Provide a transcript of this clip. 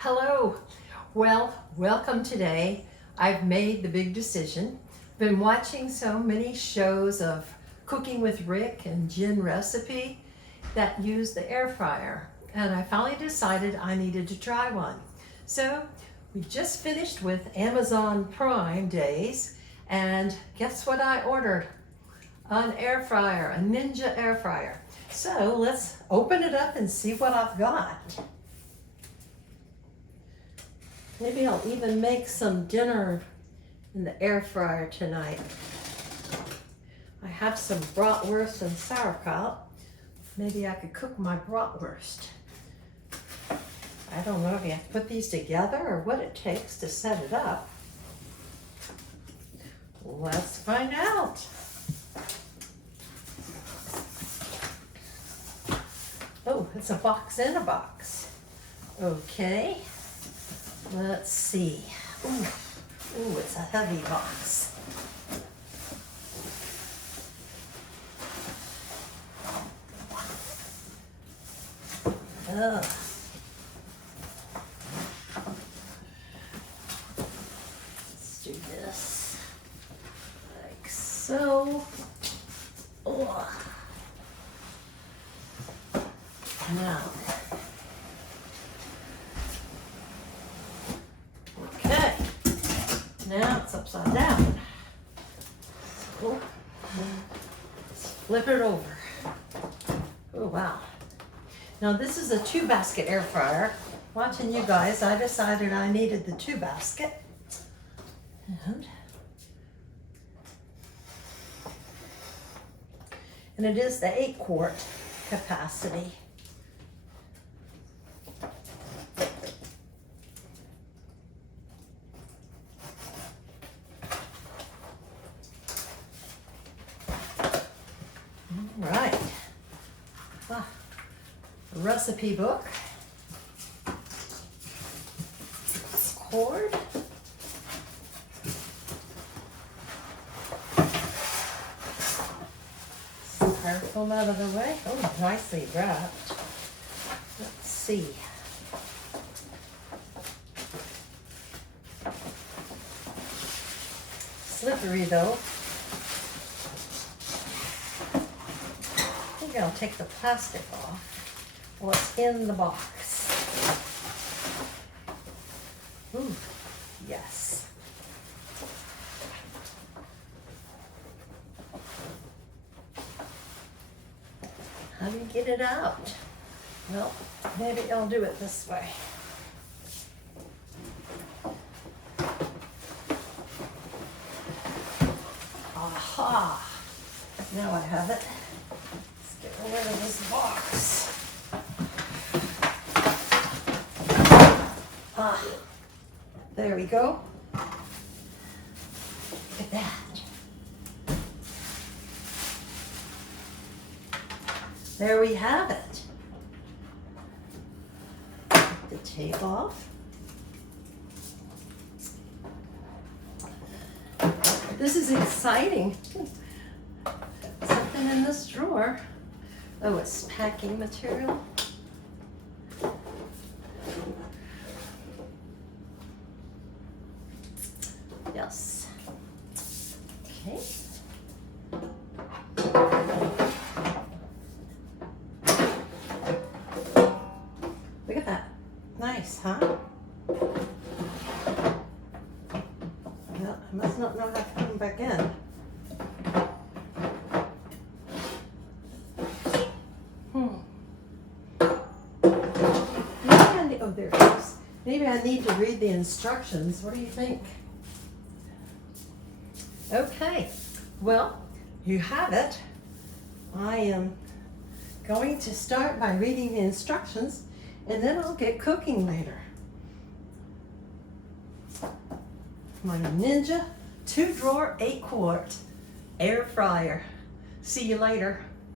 Hello. Well, welcome today. I've made the big decision. Been watching so many shows of Cooking with Rick and Jen Recipe that use the air fryer, and I finally decided I needed to try one. So we just finished with Amazon Prime days, and guess what I ordered? An air fryer, a Ninja air fryer. So let's open it up and see what I've got. Maybe I'll even make some dinner in the air fryer tonight. I have some bratwurst and sauerkraut. Maybe I could cook my bratwurst. I don't know if you have to put these together or what it takes to set it up. Let's find out. Oh, it's a box in a box. Okay. Let's see. Ooh, it's a heavy box. Ugh. Let's do this like so. Oh. Now. Okay, now it's upside down. So let's flip it over. Oh wow. Now this is a 2-basket air fryer. Watching you guys, I decided I needed the 2-basket. And it is the 8-quart capacity. Right. A recipe book. Cord. Styrofoam out of the way. Oh, nicely wrapped. Let's see. Slippery though. I think I'll take the plastic off. What's in the box? Ooh, yes. How do you get it out? Well, maybe I'll do it this way. Aha! Now I have it. Get rid of this box. Ah, there we go. Look at that. There we have it. Take the tape off. This is exciting. Something in this drawer. Oh, it's packing material. Yes. Okay. Look at that. Nice, huh? Well, I must not know how to put them back in. Oh, there it is. Maybe I need to read the instructions. What do you think? Okay, well, you have it. I am going to start by reading the instructions, and then I'll get cooking later. My Ninja 2-drawer 8-quart air fryer. See you later.